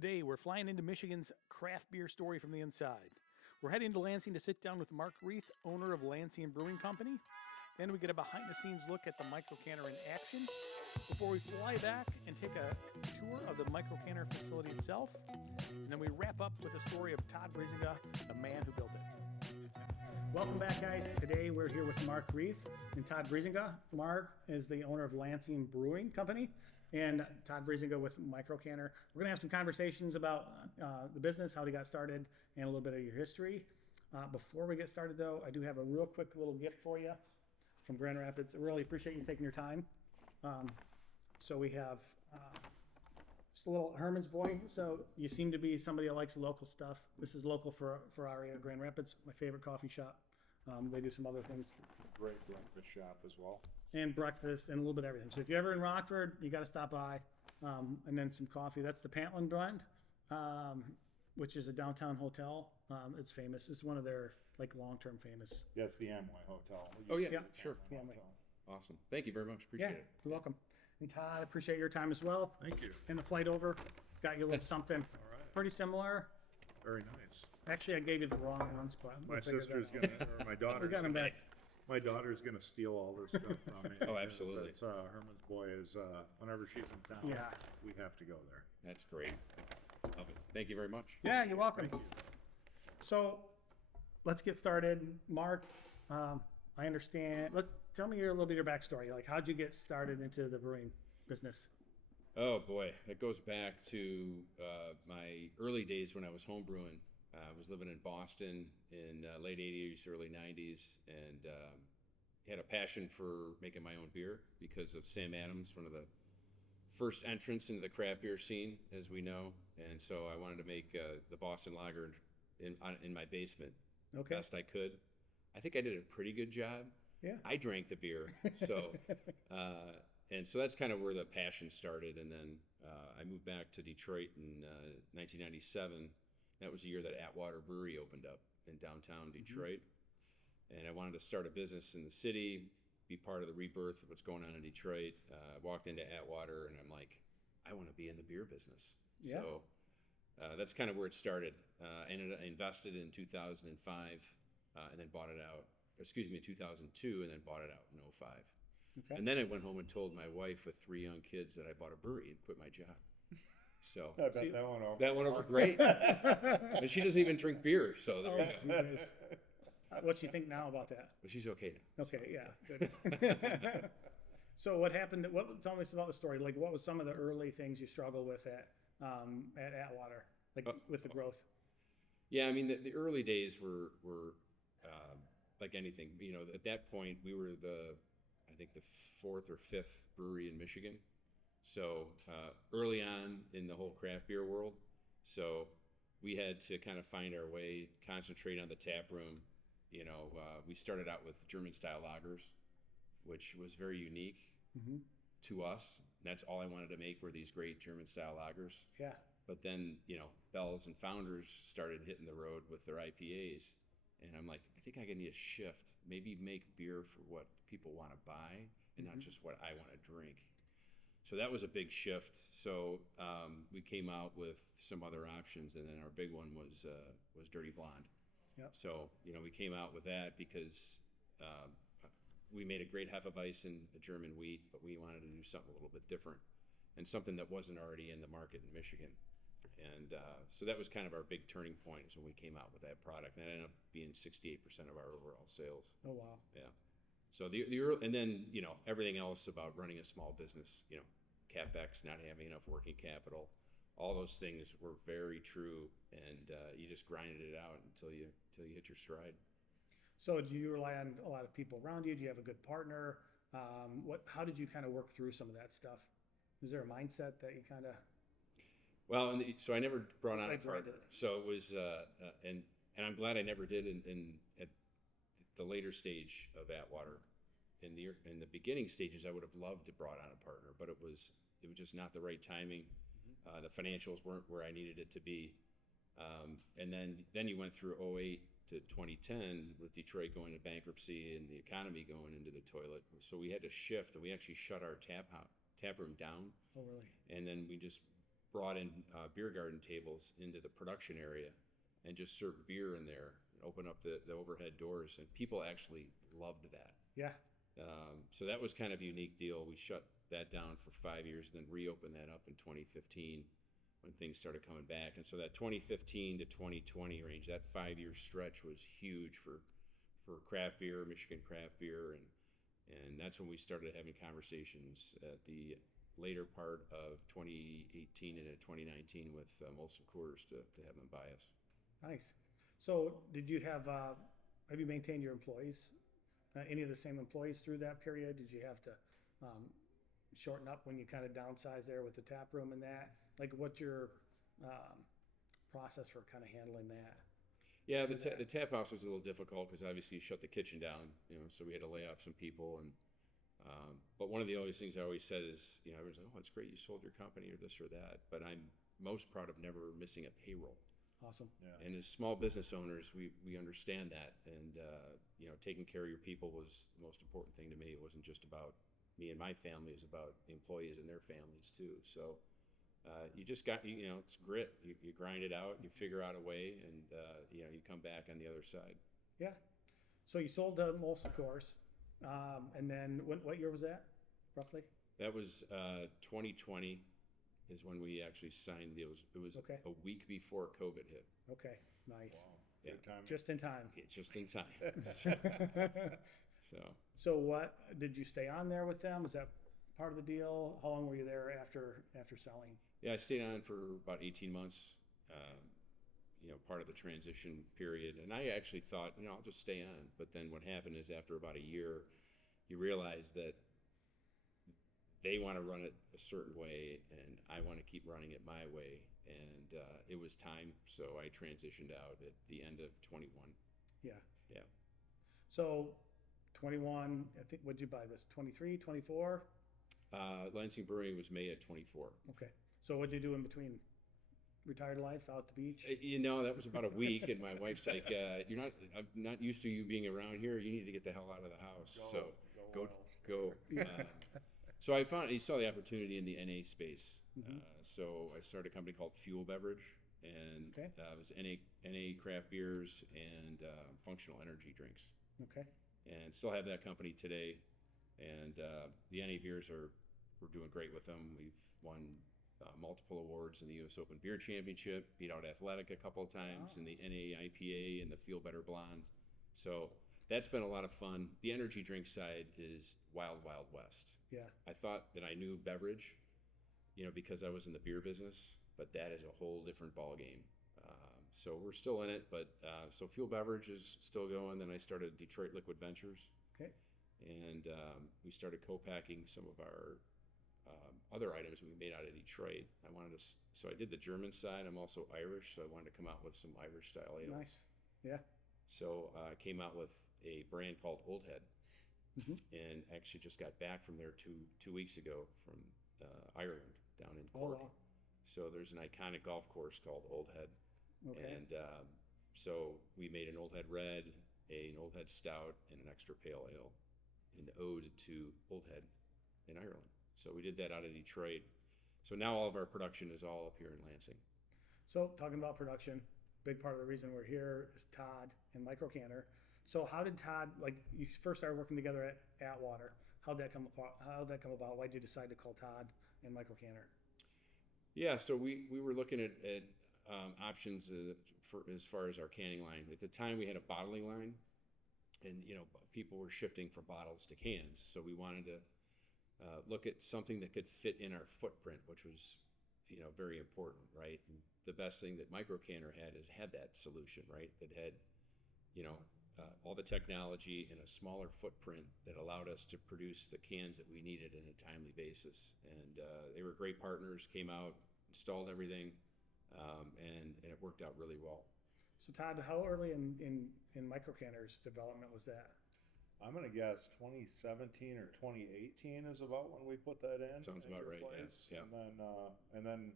Today, we're flying into Michigan's craft beer story from the inside. We're heading to Lansing to sit down with Mark Rieth, owner of Lansing Brewing Company. Then we get a behind-the-scenes look at the Microcanner in action before we fly back and take a tour of the Microcanner facility itself. And then we wrap up with the story of Todd Vriesenga, the man who built it. Welcome back, guys. Today we're here with Mark Rieth and Todd Vriesenga. Mark is the owner of Lansing Brewing Company, and Todd Vriesenga with Microcanner. We're going to have some conversations about the business, how they got started, and a little bit of your history. Before we get started, though, I do have a real quick little gift for you from Grand Rapids. I really appreciate you taking your time. So we have just a little Herman's Boy. So you seem to be somebody that likes local stuff. This is local for our area, Grand Rapids, my favorite coffee shop. They do some other things. Great breakfast shop as well. And breakfast and a little bit of everything. So if you're ever in Rockford, you got to stop by. And then some coffee. That's the Pantland blend, which is a downtown hotel. It's famous. It's one of their long-term famous. Yeah, it's the Amway Hotel. Oh, yeah, Yeah. sure. Yeah, Hotel. Awesome. Thank you very much. Appreciate Yeah, it. you're welcome. And Todd, I appreciate your time as well. Thank you. And the flight over, got you a little something. All right. Pretty similar. Very nice. Actually, I gave you the wrong ones, but My we'll figure sister's that out. gonna, or my We daughter. got them back. My daughter's gonna steal all this stuff from me. Oh, absolutely. It's, Herman's Boy is, whenever she's in town, Yeah. we have to go there. That's great. Love it. Thank you very much. Yeah, you're welcome. Thank you. So let's get started. Mark, I understand. Tell me a little bit of your backstory. Like, how'd you get started into the brewing business? Oh, boy. That goes back to my early days when I was homebrewing. I was living in Boston in late 80s, early 90s, and had a passion for making my own beer because of Sam Adams, one of the first entrants into the craft beer scene, as we know. And so I wanted to make the Boston Lager in my basement Okay. best I could. I think I did a pretty good job. Yeah. I drank the beer, so and so that's kind of where the passion started. And then I moved back to Detroit in 1997. That was the year that Atwater Brewery opened up in downtown Detroit, and I wanted to start a business in the city, be part of the rebirth of what's going on in Detroit. I walked into Atwater, and I'm like, I want to be in the beer business. Yeah. So that's kind of where it started. I invested in 2005, and then bought it out. In 2002, and then bought it out in 2005. Okay. And then I went home and told my wife with 3 young kids that I bought a brewery and quit my job. So I bet that went over. that went over great. And she doesn't even drink beer, so Geez. What you think now about that? but she's okay now. Okay, yeah, good. So what happened? Tell me about the story. Like, what was some of the early things you struggled with at Atwater, with the growth? Yeah, I mean the early days were like anything. You know, at that point we were I think the 4th or 5th brewery in Michigan. So early on in the whole craft beer world, so we had to kind of find our way, concentrate on the tap room. You know, we started out with German style lagers, which was very unique to us. That's all I wanted to make were these great German style lagers. Yeah. But then, Bell's and Founders started hitting the road with their IPAs. And I'm like, I think I need a shift. Maybe make beer for what people want to buy and not just what I want to drink. So that was a big shift. So we came out with some other options, and then our big one was Dirty Blonde. Yep. So, we came out with that because we made a great Hefeweizen, a German wheat, but we wanted to do something a little bit different and something that wasn't already in the market in Michigan. And so that was kind of our big turning point is when we came out with that product. And that ended up being 68% of our overall sales. Oh, wow. Yeah. So the early, and then, everything else about running a small business, CapEx, not having enough working capital, all those things were very true. And you just grinded it out until you hit your stride. So do you rely on a lot of people around you? Do you have a good partner? How did you kind of work through some of that stuff? Is there a mindset that you kind of... Well, so I never brought on a Besides what I partner. did. So it was, and I'm glad I never did at the later stage of Atwater. In the beginning stages, I would have loved to brought on a partner, but it was just not the right timing. The financials weren't where I needed it to be, and then you went through 2008 to 2010 with Detroit going to bankruptcy and the economy going into the toilet. So we had to shift, and we actually shut our tap room down. Oh, really? And then we just brought in beer garden tables into the production area and just served beer in there and opened up the overhead doors, and people actually loved that. Yeah. So that was kind of a unique deal. We shut that down for 5 years, then reopened that up in 2015 when things started coming back. And so that 2015 to 2020 range, that 5-year stretch was huge for craft beer, Michigan craft beer, and that's when we started having conversations at the later part of 2018 into 2019 with Molson Coors to have them buy us. Nice. So did you have you maintained your employees, any of the same employees through that period? Did you have to shorten up when you kind of downsized there with the tap room and that? Like, what's your process for kind of handling that? Yeah, the tap house was a little difficult because obviously you shut the kitchen down, so we had to lay off some people. And but one of the things I always said is, everyone's like, oh, it's great you sold your company or this or that, but I'm most proud of never missing a payroll. Awesome. Yeah. And as small business owners, we understand that, and taking care of your people was the most important thing to me. It wasn't just about me and my family; it was about the employees and their families too. So you just got, it's grit. You grind it out, you figure out a way, and you come back on the other side. Yeah. So you sold Molson Coors, and then what year was that, roughly? That was 2020 is when we actually signed deals. It was Okay. a week before COVID hit. Okay. Nice. Wow. Yeah. Good timing. Just in time. Yeah, just in time. So what did you stay on there with them? Is that part of the deal? How long were you there after selling? Yeah, I stayed on for about 18 months, part of the transition period. And I actually thought, I'll just stay on. But then what happened is after about a year, you realize that they want to run it a certain way and I want to keep running it my way. And it was time. So I transitioned out at the end of 21. Yeah. Yeah. So 21, I think, what'd you buy this? 23, 24? Lansing Brewing was May of 24. Okay. So what'd you do in between? Retired life, out at the beach? That was about a week, and my wife's like, I'm not used to you being around here. You need to get the hell out of the house. Go. So I saw the opportunity in the NA space. Mm-hmm. So I started a company called Fuel Beverage, and Okay. it was NA craft beers and functional energy drinks. Okay. And still have that company today. And the NA beers we're doing great with them. We've won multiple awards in the U.S. Open Beer Championship, beat out Athletic a couple of times in the NA IPA and the Feel Better Blondes. So that's been a lot of fun. The energy drink side is wild, wild west. Yeah. I thought that I knew beverage, because I was in the beer business, but that is a whole different ballgame. So we're still in it, but so Fuel Beverage is still going. Then I started Detroit Liquid Ventures. Okay. And we started co-packing some of our other items we made out of Detroit. So I did the German side. I'm also Irish, so I wanted to come out with some Irish style ales. Nice. Yeah. So I came out with a brand called Old Head, Mm-hmm. and actually just got back from there two weeks ago from Ireland down in Oh, Cork. wow. So there's an iconic golf course called Old Head. Okay. And so we made an Old Head Red, an Old Head Stout, and an extra pale ale, an ode to Old Head in Ireland. So we did that out of Detroit. So now all of our production is all up here in Lansing. So talking about production, big part of the reason we're here is Todd and Microcanner. So how did Todd, you first started working together at Atwater? How'd that come about? Why'd you decide to call Todd and Microcanner? Yeah, so we were looking at options for as far as our canning line. At the time, we had a bottling line, and people were shifting from bottles to cans. So we wanted to look at something that could fit in our footprint, which was very important, right? And the best thing that Microcanner had that solution, right? That had all the technology in a smaller footprint that allowed us to produce the cans that we needed in a timely basis. And they were great partners, came out, installed everything, and it worked out really well. So Todd, how early in Microcanner's development was that? I'm going to guess 2017 or 2018 is about when we put that in. Sounds about right, yeah. And then,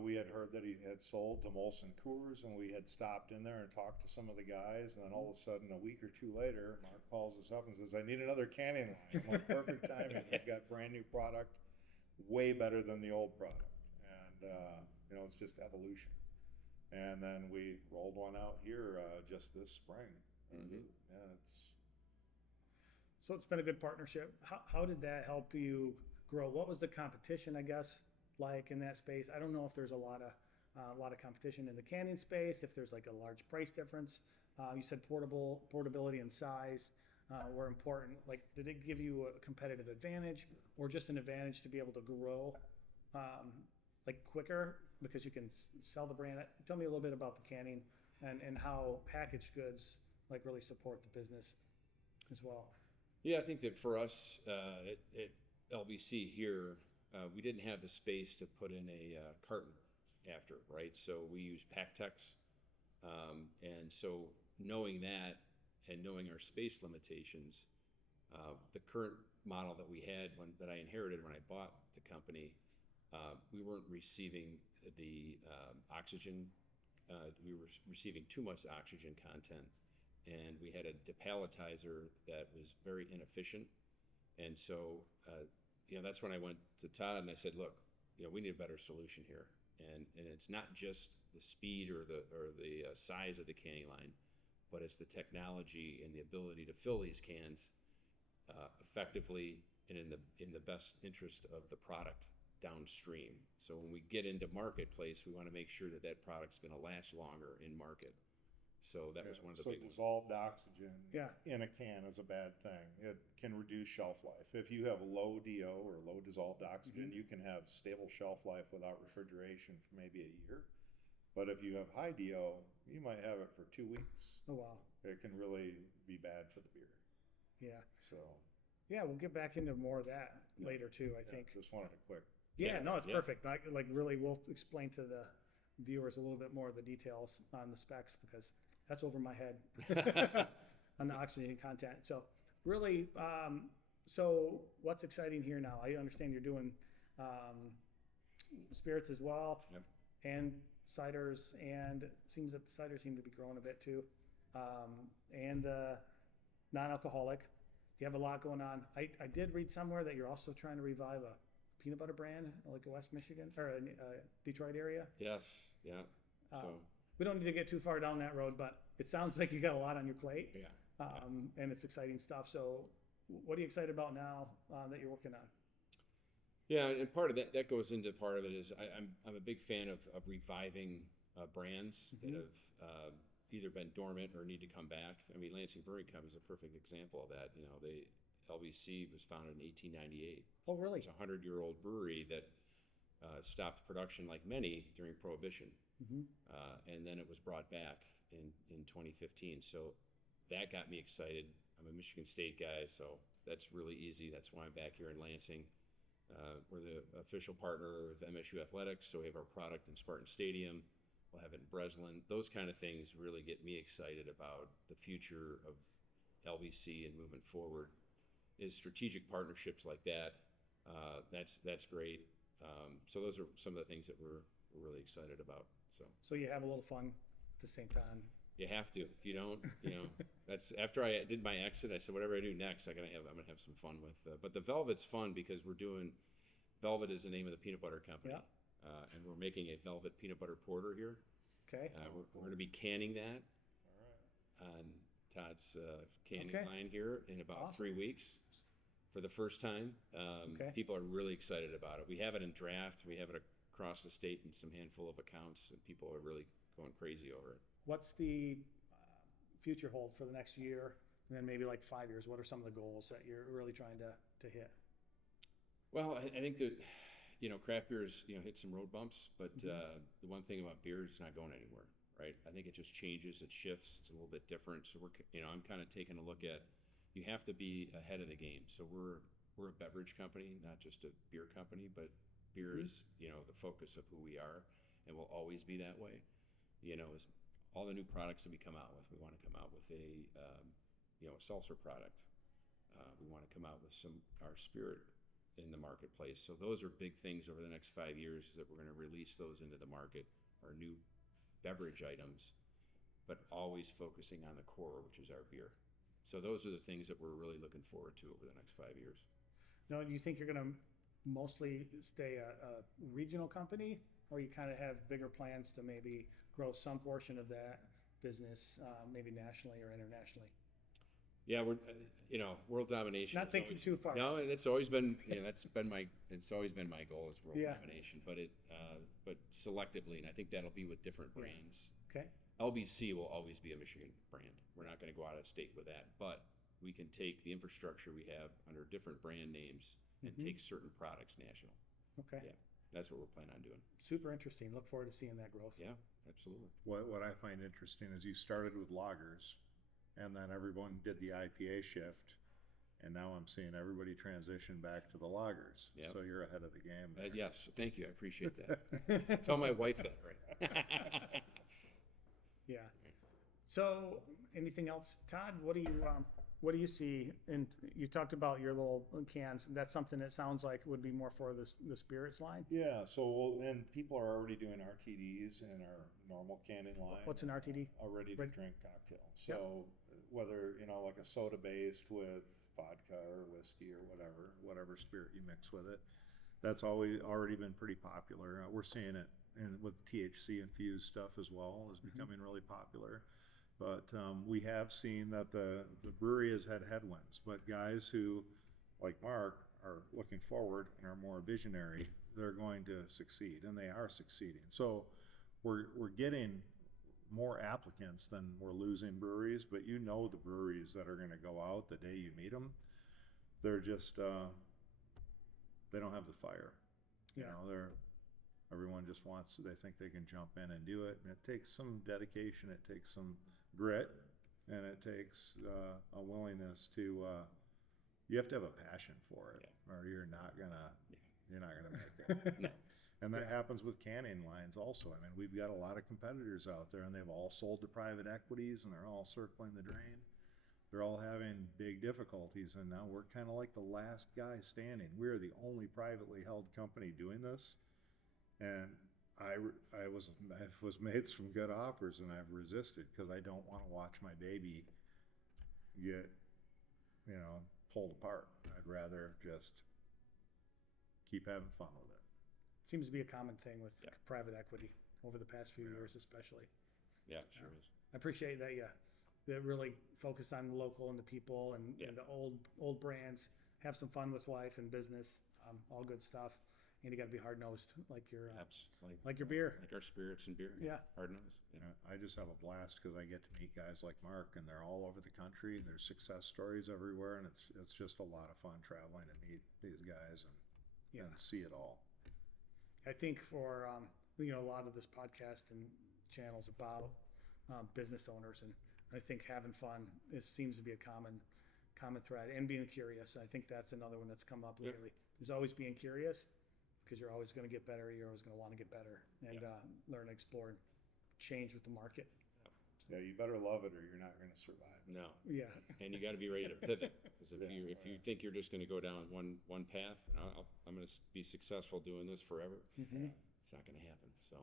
we had heard that he had sold to Molson Coors, and we had stopped in there and talked to some of the guys. And then all of a sudden, a week or two later, Mark calls us up and says, I need another canning line. I'm like, perfect timing. We've got brand new product, way better than the old product. And it's just evolution. And then we rolled one out here just this spring. Mm-hmm. Yeah, it's So it's been a good partnership. How did that help you grow? What was the competition, I guess, like in that space? I don't know if there's a lot of competition in the canning space, if there's like a large price difference. You said portability and size were important. Like, did it give you a competitive advantage or just an advantage to be able to grow like quicker because you can sell the brand? Tell me a little bit about the canning and how packaged goods like really support the business as well. Yeah, I think that for us at LBC here, we didn't have the space to put in a carton after, right? So we use PackTex. And so knowing that and knowing our space limitations, the current model that we had that I inherited when I bought the company, we weren't receiving the oxygen. We were receiving too much oxygen content, and we had a depalletizer that was very inefficient. And so, that's when I went to Todd and I said, look, we need a better solution here. And it's not just the speed or the size of the canning line, but it's the technology and the ability to fill these cans effectively and in the best interest of the product downstream. So when we get into marketplace, we want to make sure that product's going to last longer in market. So that was one of the big ones. Dissolved oxygen Yeah. in a can is a bad thing. It can reduce shelf life. If you have low DO or low dissolved oxygen, you can have stable shelf life without refrigeration for maybe a year. But if you have high DO, you might have it for 2 weeks. Oh, wow. It can really be bad for the beer. Yeah. So Yeah, we'll get back into more of that later too, I think. just wanted a quick. Yeah, no, it's perfect. Like really, we'll explain to the viewers a little bit more of the details on the specs because that's over my head on the oxygen content. So really, so what's exciting here now? I understand you're doing spirits as well, and ciders, and it seems that ciders seem to be growing a bit too, and non-alcoholic. You have a lot going on. I did read somewhere that you're also trying to revive a peanut butter brand, like a West Michigan or a Detroit area. Yes, yeah. So we don't need to get too far down that road, but it sounds like you got a lot on your plate. Yeah. And it's exciting stuff. So what are you excited about now that you're working on? Yeah, and part of that goes into part of it is I'm a big fan of reviving brands that have either been dormant or need to come back. I mean, Lansing Brewing Co is a perfect example of that. LBC was founded in 1898. Oh, really? It's a 100-year-old brewery that stopped production like many during Prohibition. And then it was brought back in 2015. So that got me excited. I'm a Michigan State guy, so that's really easy. That's why I'm back here in Lansing. We're the official partner of MSU Athletics, so we have our product in Spartan Stadium. We'll have it in Breslin. Those kind of things really get me excited about the future of LBC and moving forward. Is strategic partnerships like that. That's great. So those are some of the things that we're really excited about. So you have a little fun at the same time. You have to. If you don't, that's after I did my exit. I said, whatever I do next, I'm gonna have some fun with. But the Velvet's fun because Velvet is the name of the peanut butter company. Yeah. And we're making a Velvet peanut butter porter here. Okay. We're going to be canning that on Todd's canning line here in about 3 weeks for the first time. People are really excited about it. We have it in draft. We have it across the state in some handful of accounts, and people are really going crazy over it. What's the future hold for the next year, and then maybe like 5 years? What are some of the goals that you're really trying to hit? Well, I think that craft beers hit some road bumps, but the one thing about beer is it's not going anywhere, right? I think it just changes, it shifts, it's a little bit different. So I'm kind of taking a look at, you have to be ahead of the game. So we're a beverage company, not just a beer company, but beer is the focus of who we are, and will always be that way. As all the new products that we come out with, we want to come out with a seltzer product. We want to come out with our spirit in the marketplace. So those are big things over the next 5 years, is that we're going to release those into the market, our new beverage items, but always focusing on the core, which is our beer. So those are the things that we're really looking forward to over the next 5 years. Now, do you think you're going to mostly stay a regional company, or you kind of have bigger plans to maybe grow some portion of that business, maybe nationally or internationally? Yeah, we're world domination. Not is thinking always, too far. No, and it's always been it's always been my goal is world Yeah. domination, but selectively, and I think that'll be with different brands. Okay. LBC will always be a Michigan brand. We're not going to go out of state with that, but we can take the infrastructure we have under different brand names and take certain products national. Okay. Yeah, that's what we're planning on doing. Super interesting. Look forward to seeing that growth. Yeah, absolutely. What I find interesting is you started with lagers, and then everyone did the IPA shift, and now I'm seeing everybody transition back to the lagers. Yep. So you're ahead of the game there. Yes, thank you. I appreciate that. Tell my wife that, right? Yeah. So, anything else, Todd? What do you see? And you talked about your little cans. That's something that sounds like would be more for the spirits line. Yeah, and people are already doing RTDs in our normal canning line. What's an RTD? A ready-to-drink cocktail. So whether, like a soda based with vodka or whiskey or whatever spirit you mix with it, that's already been pretty popular. We're seeing it with THC infused stuff as well is becoming really popular. But we have seen that the brewery has had headwinds, but guys who, like Mark, are looking forward and are more visionary, they're going to succeed, and they are succeeding. So we're getting more applicants than we're losing breweries, but the breweries that are going to go out the day you meet them, they're just, they don't have the fire. Yeah. Everyone just they think they can jump in and do it. And it takes some dedication, it takes some grit, and it takes a willingness to, you have to have a passion for it, or you're not gonna make it. No. And that happens with canning lines also. I mean, we've got a lot of competitors out there, and they've all sold to private equities, and they're all circling the drain. They're all having big difficulties, and now we're kind of like the last guy standing. We're the only privately held company doing this. And I was made some good offers, and I've resisted because I don't want to watch my baby get, pulled apart. I'd rather just keep having fun with it. Seems to be a common thing with private equity over the past few years, especially. Yeah, it sure is. I appreciate that. That really focus on local and the people and the old brands. Have some fun with life and business. All good stuff. And you got to be hard nosed, like your like your beer, like our spirits and beer. Yeah, hard nosed. Yeah. I just have a blast because I get to meet guys like Mark, and they're all over the country. There's success stories everywhere, and it's just a lot of fun traveling to meet these guys and see it all. I think for a lot of this podcast and channels about business owners, and I think having fun seems to be a common thread, and being curious. I think that's another one that's come up lately. Is always being curious. Because you're always going to get better, you're always going to want to get better and learn, explore, and change with the market. Yeah, you better love it or you're not going to survive. No. Yeah. And you got to be ready to pivot because if you think you're just going to go down one path, and I'm going to be successful doing this forever, it's not going to happen. So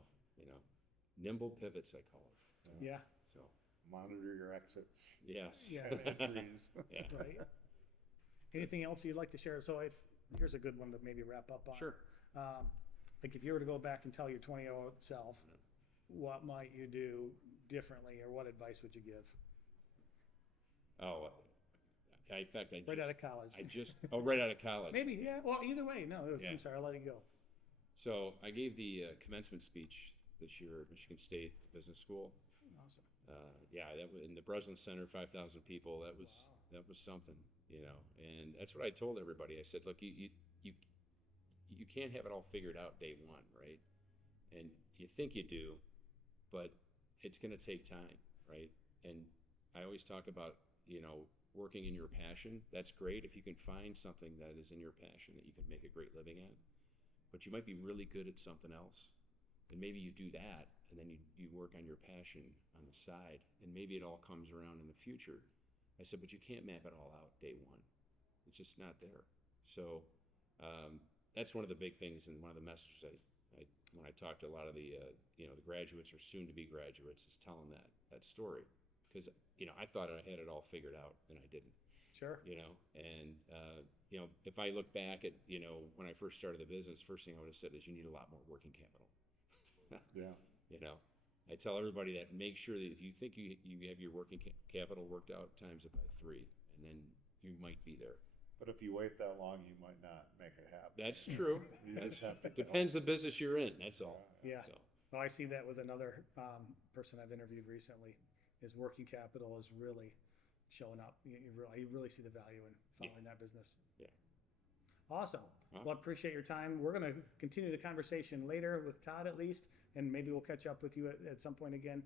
nimble pivots, I call it. Yeah. So monitor your exits. Yes. Yeah. Entries. Yeah. Right. Anything else you'd like to share? So here's a good one to maybe wrap up on. Sure. Like if you were to go back and tell your 20-year-old self, what might you do differently, or what advice would you give? Oh, in fact, right out of college. Right out of college. Maybe, yeah. Well, either way, no. Yeah. I'm sorry, I'll let it go. So I gave the commencement speech this year at Michigan State Business School. Awesome. That was in the Breslin Center, 5,000 people. That was something, and that's what I told everybody. I said, look, you can't have it all figured out day one, right? And you think you do, but it's going to take time, right? And I always talk about, working in your passion. That's great if you can find something that is in your passion that you can make a great living at. But you might be really good at something else. And maybe you do that, and then you work on your passion on the side, and maybe it all comes around in the future. I said, but you can't map it all out day one. It's just not there. So that's one of the big things, and one of the messages when I talk to a lot of the the graduates or soon to be graduates is telling that story, because I thought I had it all figured out, and I didn't. Sure. And if I look back at when I first started the business, first thing I would have said is you need a lot more working capital. Yeah. You know, I tell everybody that make sure that if you think you have your working capital worked out, times it by 3, and then you might be there. But if you wait that long, you might not make it happen. That's true. You That's, just have to depends the business you're in. That's all. Yeah. So, Well, I see that with another person I've interviewed recently. His working capital is really showing up. You really see the value in following that business. yeah. Awesome. Well, I appreciate your time. We're going to continue the conversation later with Todd at least, and maybe we'll catch up with you at some point again.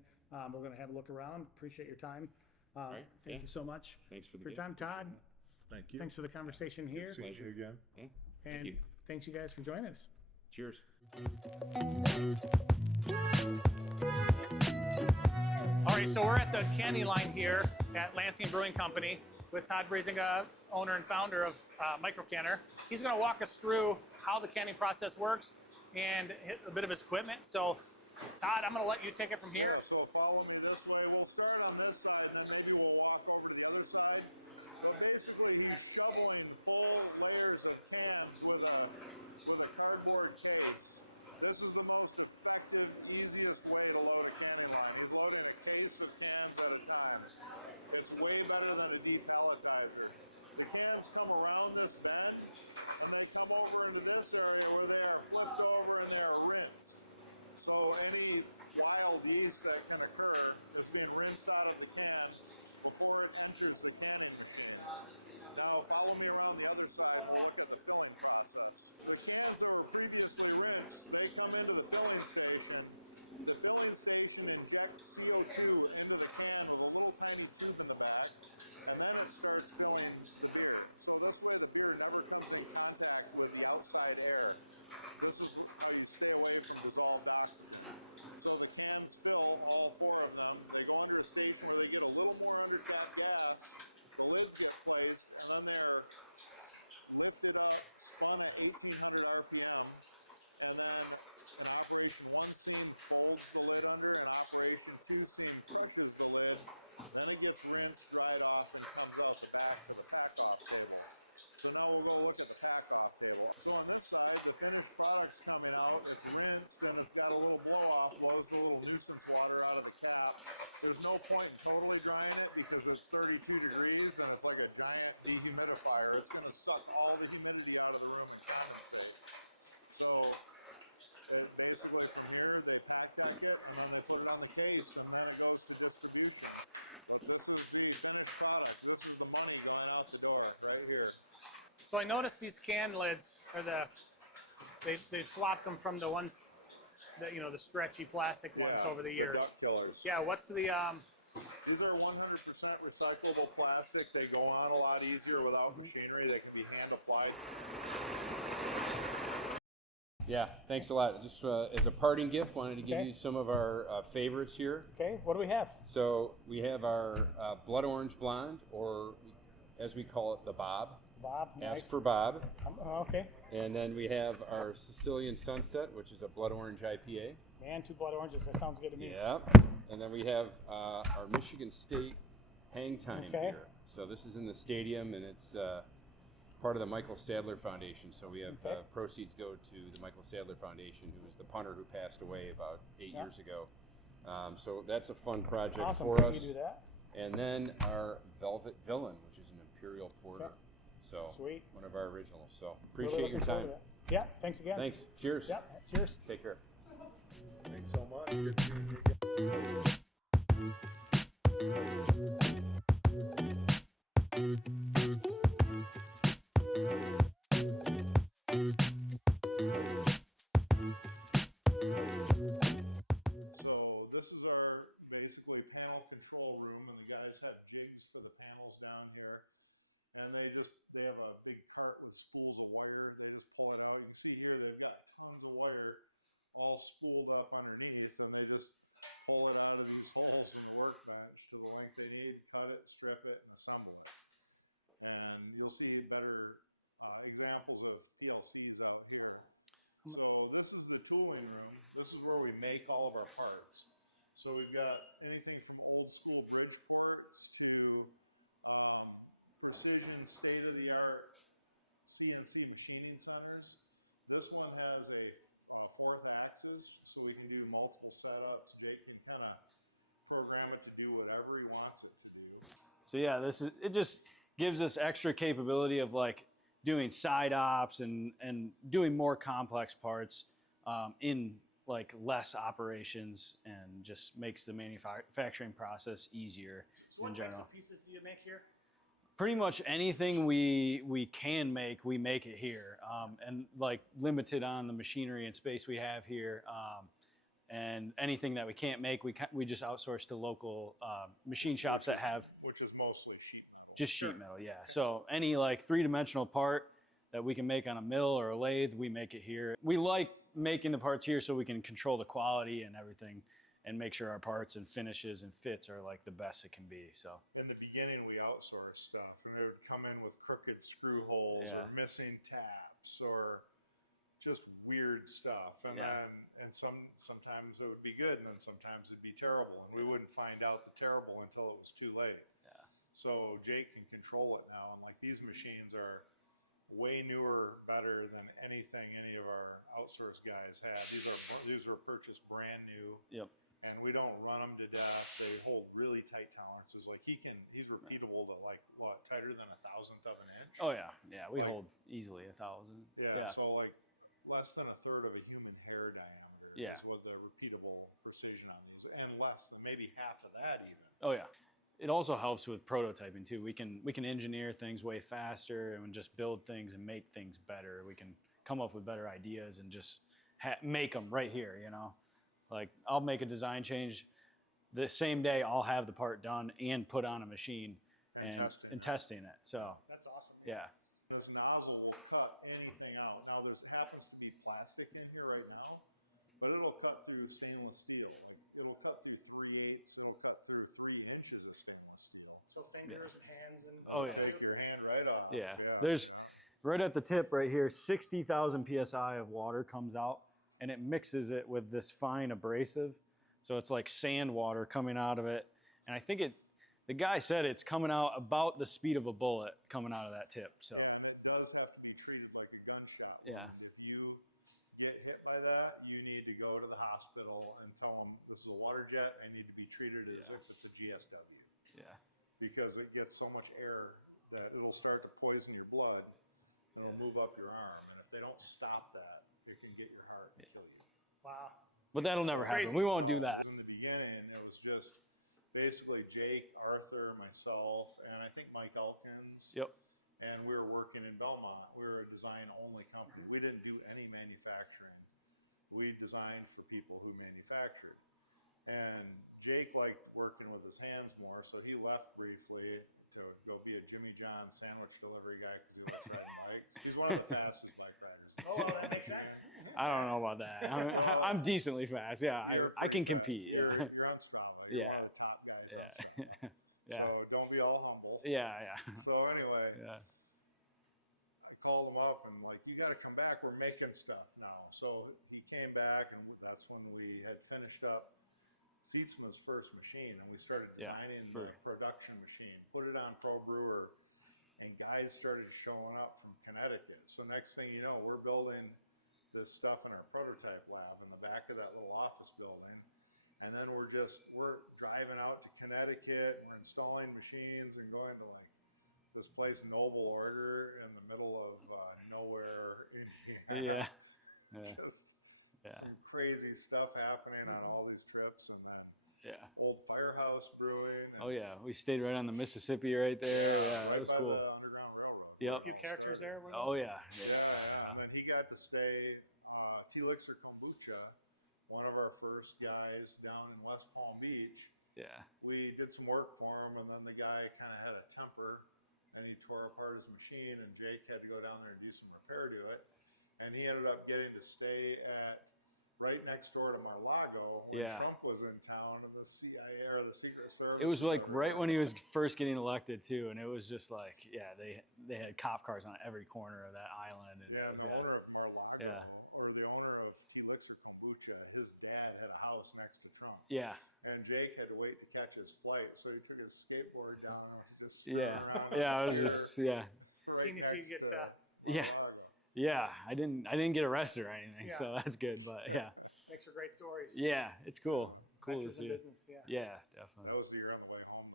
We're going to have a look around. Appreciate your time. right. Thank you so much Thanks for the for your gift. time, Todd. Thank you. Thanks for the conversation here. Seeing you again. Yeah. And Thank you. thanks you guys for joining us. Cheers. All right, so we're at the candy line here at Lansing Brewing Company with Todd Vriesenga, owner and founder of Microcanner. He's going to walk us through how the canning process works and a bit of his equipment. So, Todd, I'm going to let you take it from here. So follow me this way. We'll start on this side and then we will walk over to the other side. Basically, he's shoveling full layers of cans with a cardboard tape. This is the most effective, easiest way to load cans on. You load it in a case of cans at a time. It's way better than a depalletizer. The cans come around this bend, and they come over to this area where they are flipped over and they are rinsed. So any wild yeast that can occur is being rinsed out of the can before it enters the can. Now follow me around the other side. The cans that were previously rinsed, they come into the filling station. The filling station injects CO2 in the can with a little tiny tube in it, and then it starts going. The liquid here never comes in contact with the outside air. This is how you stay away from dissolved oxygen. So the cans fill all 4 of them. They go into a stage where they get a little more undershot gas. The lids get placed, and then they're lifted up, spun at 1800 RPM. And then an operation 1 steam holds the lid under, and operation 2 steam pushes the lid. Then it gets rinsed, dried off, and comes out the back to the pack-off table. So now we're going to look at the pack-off table. So on this side, the finished product's coming out, it's rinsed, and it's got a little blow-off, blows a little nuisance water out of the tap. There's no point in totally drying it because it's 32 degrees, and it's like a giant dehumidifier. It's going to suck all the humidity out of the room and turn it. So basically from here, they contact it, and then they put it on the case, and then it goes to distribution. So I noticed these can lids are they swapped them from the ones that, the stretchy plastic ones over the years. Duck fillers. Yeah, what's the These are 100% recyclable plastic. They go on a lot easier without machinery. They can be hand applied. Yeah, thanks a lot. Just as a parting gift, wanted to give Okay. you some of our favorites here. Okay, what do we have? So we have our blood orange blonde, or as we call it, the Bob. Bob, nice. Ask for Bob. Okay. And then we have our Sicilian Sunset, which is a blood orange IPA. Man, 2 blood oranges. That sounds good to me. Yeah. And then we have our Michigan State Hang Time Okay. beer. So this is in the stadium, and it's part of the Michael Sadler Foundation. So we have Okay. proceeds go to the Michael Sadler Foundation, who was the punter who passed away about 8 years ago. So that's a fun project Awesome. for Can us. you do that? And then our Velvet Villain, which is an imperial porter. Okay. So Sweet. one of our originals. So Really appreciate your looking forward time. to that. Yeah, thanks again. Thanks. Cheers. Yeah, cheers. Take care. Thanks so much. Good seeing you again. So this is our basically panel control room, and the guys have jigs for the panels down here. And they have a big cart with spools of wire. They just pull it out. You can see here they've got tons of wire all spooled up underneath, and they just pull it out of these holes in the workbench to the length they need, cut it, strip it, and assemble it. And you'll see better examples of PLCs out here. So this is the tooling room. This is where we make all of our parts. So we've got anything from old school bridge ports to precision, state-of-the-art CNC machining centers. This one has a 4th axis, so so we can do multiple setups. Jake can kind of program it to do whatever he wants it to do. So yeah, it just gives us extra capability of like doing side ops and doing more complex parts in like less operations, and just makes the manufacturing process easier So what in types general. of pieces do you make here? Pretty much anything we can make, we make it here, and like limited on the machinery and space we have here. And anything that we can't make, we just outsource to local machine shops that have Which is mostly sheet metal. just sheet metal, yeah. So any like three-dimensional part that we can make on a mill or a lathe, we make it here. We like making the parts here so we can control the quality and everything, and make sure our parts and finishes and fits are like the best it can be. So In the beginning, we outsourced stuff, and they would come in with crooked screw holes Yeah. or missing taps or just weird stuff. And Yeah. sometimes it would be good, and then sometimes it'd be terrible, and we wouldn't find out the terrible until it was too late. Yeah. So Jake can control it now, and like these machines are way newer, better than anything any of our outsourced guys had. These were purchased brand new. Yep. And we don't run them to death. They hold really tight tolerances. Like he's repeatable to like what, tighter than 1,000th of an inch. Oh yeah, yeah. We Like- hold easily 1,000. Yeah. So like less than a third of a human hair diameter. Yeah. Is what the repeatable precision on these, and less than maybe half of that even. Oh yeah. It also helps with prototyping too. We can engineer things way faster and just build things and make things better. We can come up with better ideas and just make them right here, you know? Like I'll make a design change the same day, I'll have the part done and put on a machine and testing it. So That's awesome. yeah. This nozzle will cut anything out. Now there happens to be plastic in here right now, but it'll cut through stainless steel. It'll cut through 3/8. It'll cut through 3 inches of stainless steel. So fingers, hands, and Oh, yeah. Take your hand right off. Yeah. There's right at the tip right here, 60,000 PSI of water comes out, and it mixes it with this fine abrasive. So it's like sand water coming out of it. And I think the guy said it's coming out about the speed of a bullet coming out of that tip. So It does have to be treated like a gunshot. Yeah. If you get hit by that, you need to go to the hospital and tell them this is a water jet. I need to be treated as if it's a GSW. yeah. Because it gets so much air that it'll start to poison your blood. It'll move up your arm, and if they don't stop that, it can get your heart and kill you. wow. But that'll never happen. Crazy. We won't do that. In the beginning, it was just basically Jake, Arthur, myself, and I think Mike Elkins. Yep. And we were working in Belmont. We were a design-only company. We didn't do any manufacturing. We designed for people who manufactured. And Jake liked working with his hands more, so he left briefly to go be a Jimmy John sandwich delivery guy because he liked riding bikes. He's one of the fastest bike riders. Oh, well, that makes sense. I don't know about that. I'm decently fast. Yeah, You're I can pretty compete. fast. Yeah. You're unstoppable. You're Yeah. one of the top guys. Yeah. Yeah. So don't be all humble. Yeah. So anyway, Yeah. I called him up and like, you got to come back. We're making stuff now. So he came back, and that's when we had finished up Seatsman's first machine, and we started Yeah, designing for- the production machine. Put it on Pro Brewer, and guys started showing up from Connecticut. So next thing you know, we're building this stuff in our prototype lab in the back of that little office building. And then we're driving out to Connecticut, and we're installing machines and going to like this place, Noble Order, in the middle of nowhere, Indiana. Yeah. Just Yeah. some crazy stuff happening on all these trips, and then Yeah. old Firehouse Brewing. And Oh yeah. We stayed right on the Mississippi right there. Yeah, right that was by cool. the Underground Railroad. Yep. A few characters there. Were Oh yeah. Yeah. And then he got to stay. T-Lixer Kombucha, one of our first guys down in West Palm Beach. Yeah. We did some work for him, and then the guy kind of had a temper, and he tore apart his machine, and Jake had to go down there and do some repair to it. And he ended up getting to stay right next door to Mar-Lago when Yeah. Trump was in town, and the CIA or the Secret Service. It was like right when he was first getting elected too, and it was just like, yeah, they had cop cars on every corner of that island, and Yeah, it was, the owner of Mar-Lago, Yeah. or the owner of T-Lixer Kombucha, his dad had a house next to Trump. yeah, And Jake had to wait to catch his flight, so he took his skateboard down and was just yeah, spinning around yeah. It was here, just, yeah, right Seeing if you next get, to yeah, Mar-a-Lago. yeah. I didn't get arrested or anything, Yeah. so that's good. But yeah, Makes for great stories. Yeah, it's cool. Cool to Ventures in see. business, yeah. Yeah, definitely. That was the year on the way home.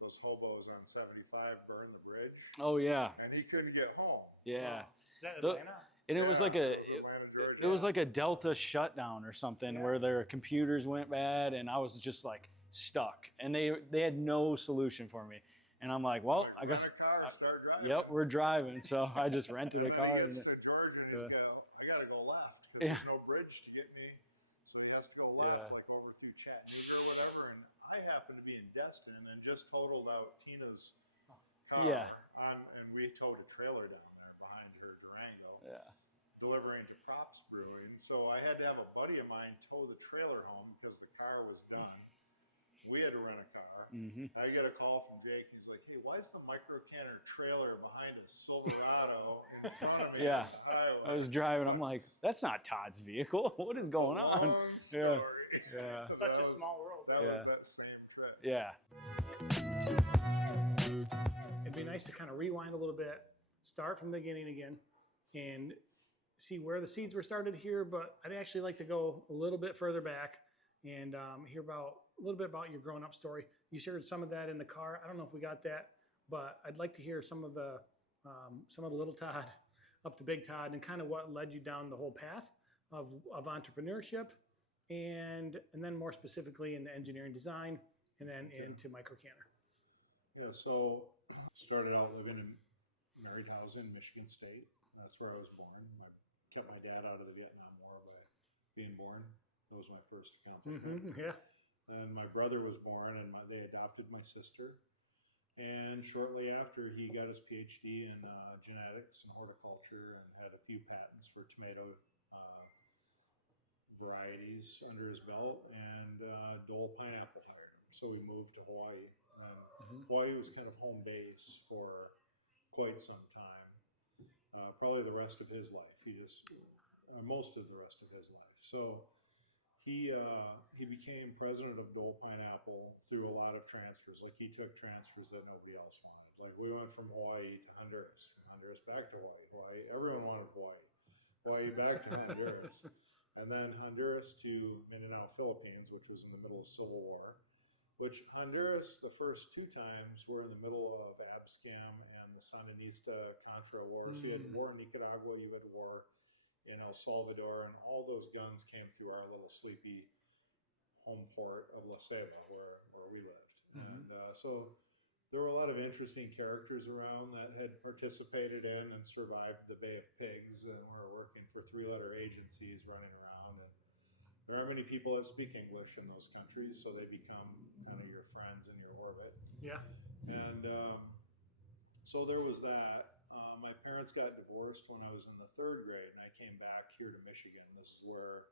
Those hobos on 75 burned the bridge, Oh yeah, and he couldn't get home. yeah. Is that The- Atlanta? And it was like a, it was Atlanta, Georgia. it was like a Delta shutdown or something Yeah. where their computers went bad, and I was just like stuck, and they had no solution for me, and I'm like, well, I guess. Rent a car and start driving. Yep, we're driving, so I just rented a And car. then he And gets to Georgia and he's I gotta go left because Yeah. there's no bridge to get me. So he has to go left, Yeah. like over through Chattanooga or whatever. And I happened to be in Destin and just totaled out Tina's car. Yeah. And we towed a trailer down there behind her Durango, yeah, delivering to Props Brewing. So I had to have a buddy of mine tow the trailer home because the car was done. We had to rent a car. hmm I get a call from Jake. He's like, "Hey, why is the Microcanner trailer behind a Silverado in front of me Yeah. on the highway?" I was driving. I'm like, that's not Todd's vehicle. What is going on? Long Yeah. story. Yeah. So Such that a was- small world. That Yeah. was that same trip. Yeah, It'd be nice to kind of rewind a little bit, start from the beginning again, and see where the seeds were started here. But I'd actually like to go a little bit further back and hear about a little bit about your growing up story. You shared some of that in the car. I don't know if we got that, but I'd like to hear some of the little Todd up to big Todd and kind of what led you down the whole path of entrepreneurship, and then more specifically into engineering design, and then into Microcanner. Yeah. So started out living in married house in Michigan State. That's where I was born. I kept my dad out of the Vietnam War by being born. That was my first accomplishment. Yeah. And my brother was born, and they adopted my sister. And shortly after, he got his PhD in genetics and horticulture, and had a few patents for tomato varieties under his belt, and Dole pineapple hired him. So we moved to Hawaii. And Hawaii was kind of home base for quite some time, probably the rest of his life. Most of the rest of his life. So he became president of Dole Pineapple through a lot of transfers. Like, he took transfers that nobody else wanted. Like, we wwent from Hawaii to Honduras, from Honduras back to Hawaii. Everyone wanted Hawaii. Hawaii back to Honduras. And then Honduras to Mindanao, Philippines, which was in the middle of Civil War. Which Honduras, the first two times, were in the middle of Abscam and the Sandinista-Contra War. So you had war in Nicaragua, you had war in El Salvador, and all those guns came through our little sleepy home port of La Ceiba, where we lived. And so there were a lot of interesting characters around that had participated in and survived the Bay of Pigs, and were working for three-letter agencies running around. And there aren't many people that speak English in those countries, so they become kind of your friends in your orbit. Yeah. And so there was that. My parents got divorced when I was in the third grade, and I came back here to Michigan. This is where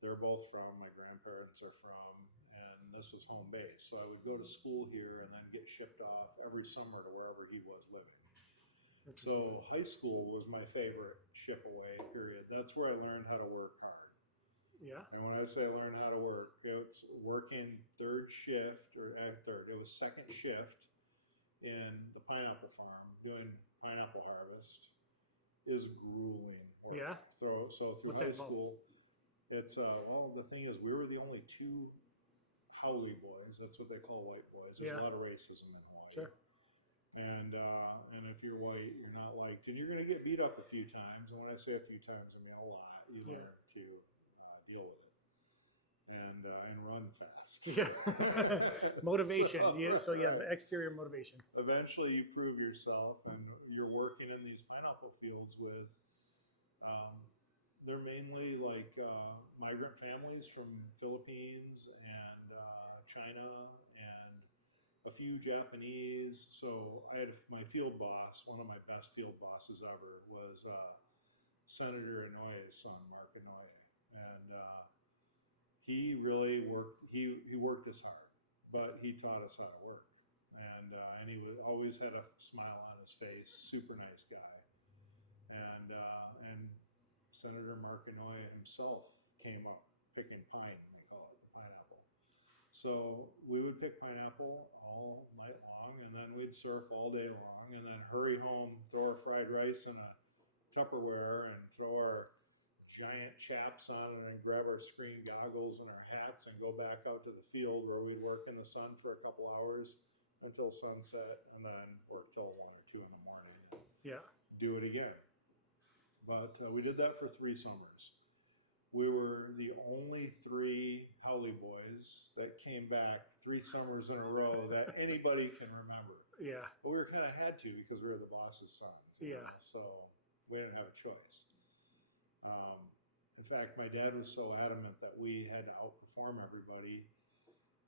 they're both from. My grandparents are from, and this was home base. So I would go to school here and then get shipped off every summer to wherever he was living. So high school was my favorite ship away period. That's where I learned how to work hard. Yeah. And when I say learn how to work, it's working third shift, it was second shift in the pineapple farm, doing pineapple harvest is grueling work. Yeah. So through What's high that involved? school, it's well, the thing is, we were the only two haole boys. That's what they call white boys. There's Yeah. a lot of racism in Hawaii. Sure. And if you're white, you're not liked, and you're going to get beat up a few times. And when I say a few times, I mean a lot. You Yeah. learn to deal with it and run fast. Yeah. Motivation. So you have right. exterior motivation. Eventually you prove yourself, and you're working in these pineapple fields with they're mainly like migrant families from Philippines and China and a few Japanese. So I had my field boss, one of my best field bosses ever, was Senator Inouye's son, Mark Inouye. And he really worked, he worked us hard, but he taught us how to work. And he always had a smile on his face, super nice guy. And Senator Mark Inouye himself came up picking pine, they call it, the pineapple. So we would pick pineapple all night long, and then we'd surf all day long, and then hurry home, throw our fried rice in a Tupperware, and throw our giant chaps on and then grab our screen goggles and our hats and go back out to the field where we'd work in the sun for a couple hours until sunset and then work till 1 or 2 in the morning. Yeah. Do it again. But we did that for 3 summers. We were the only 3 Howley boys that came back 3 summers in a row that anybody can remember. Yeah. But we kind of had to because we were the boss's sons. Yeah. So we didn't have a choice. In fact, my dad was so adamant that we had to outperform everybody.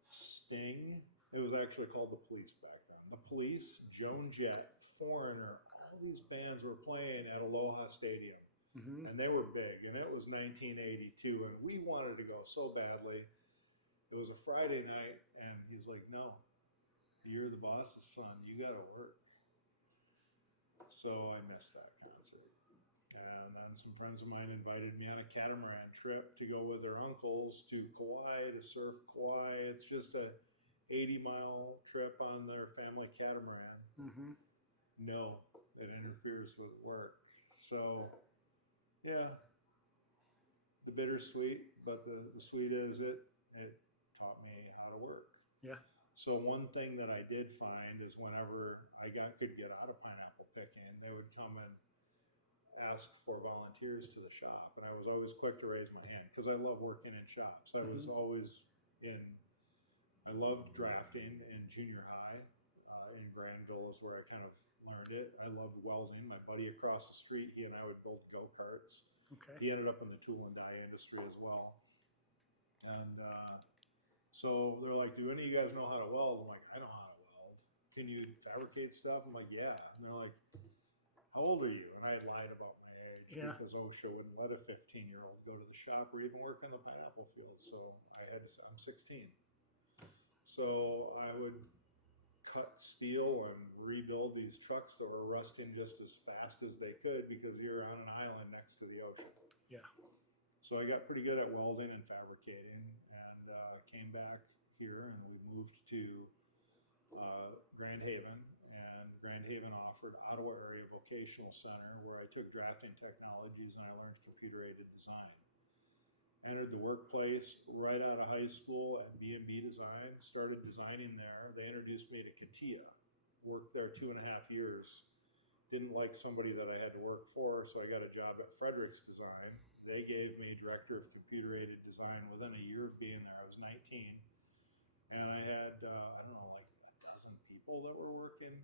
Sting, it was actually called the Police back then. The Police, Joan Jett, Foreigner, all these bands were playing at Aloha Stadium. Mm-hmm. And they were big, and it was 1982, and we wanted to go so badly. It was a Friday night, and he's like, no, you're the boss's son. You got to work. So I missed that concert. And then some friends of mine invited me on a catamaran trip to go with their uncles to Kauai to surf Kauai. It's just a 80-mile trip on their family catamaran. Mm-hmm. No, it interferes with work. So, yeah, the bittersweet, but the sweet is it taught me how to work. Yeah. So one thing that I did find is whenever I could get out of pineapple picking, they would come and ask for volunteers to the shop, and I was always quick to raise my hand because I love working in shops. I was always I loved drafting in junior high. In Granville is where I kind of learned it. I loved welding. My buddy across the street, he and I would build go-karts. Okay. He ended up in the tool and die industry as well. And so they're like, do any of you guys know how to weld? I'm like, I know how to weld. Can you fabricate stuff? I'm like, yeah. And they're like, how old are you? And I lied about my age because OSHA wouldn't let a 15-year-old go to the shop or even work in the pineapple field. So I had to say, I'm 16. So I would cut steel and rebuild these trucks that were rusting just as fast as they could because you're on an island next to the ocean. Yeah. So I got pretty good at welding and fabricating and came back here and we moved to Grand Haven. And Grand Haven offered Ottawa Area Vocational Center where I took drafting technologies and I learned computer-aided design. Entered the workplace right out of high school at B&B Design, started designing there. They introduced me to CATIA, worked there 2.5 years. Didn't like somebody that I had to work for, so I got a job at Frederick's Design. They gave me director of computer-aided design within a year of being there. I was 19, and I had, I don't know, like a dozen people that were working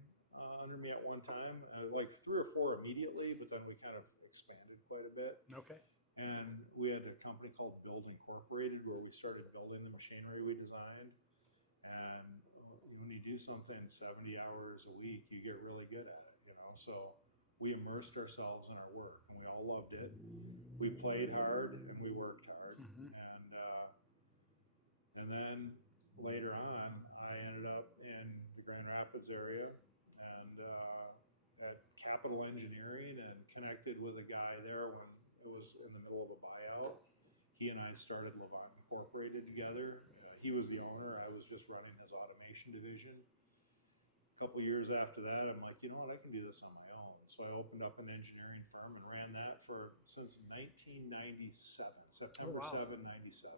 under me at one time. Like 3 or 4 immediately, but then we kind of expanded quite a bit. Okay. And we had a company called Build Incorporated where we started building the machinery we designed. And when you do something 70 hours a week, you get really good at it, you know. So we immersed ourselves in our work, and we all loved it. We played hard and we worked hard. Mm-hmm. And then later on, I ended up in the Grand Rapids area and at Capital Engineering and connected with a guy there when it was in the middle of a buyout. He and I started Levant Incorporated together. He was the owner. I was just running his automation division. A couple years after that, I'm like, you know what, I can do this on my own. So I opened up an engineering firm and ran that since 1997, September 7, 97.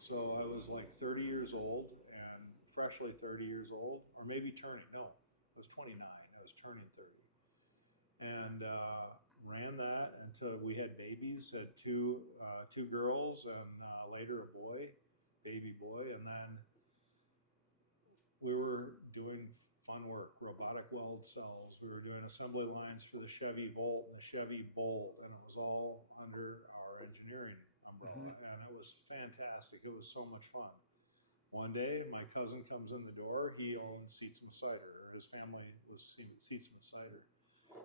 So I was like 30 years old and freshly 30 years old, or maybe turning, no, I was 29. I was turning 30. And ran that until we had babies, had two girls and later a boy, baby boy, and then we were doing fun work, robotic weld cells. We were doing assembly lines for the Chevy Volt and the Chevy Bolt, and it was all under our engineering umbrella, and it was fantastic. It was so much fun. One day, my cousin comes in the door. He owned Seatsman Cider, or his family was Seatsman Cider.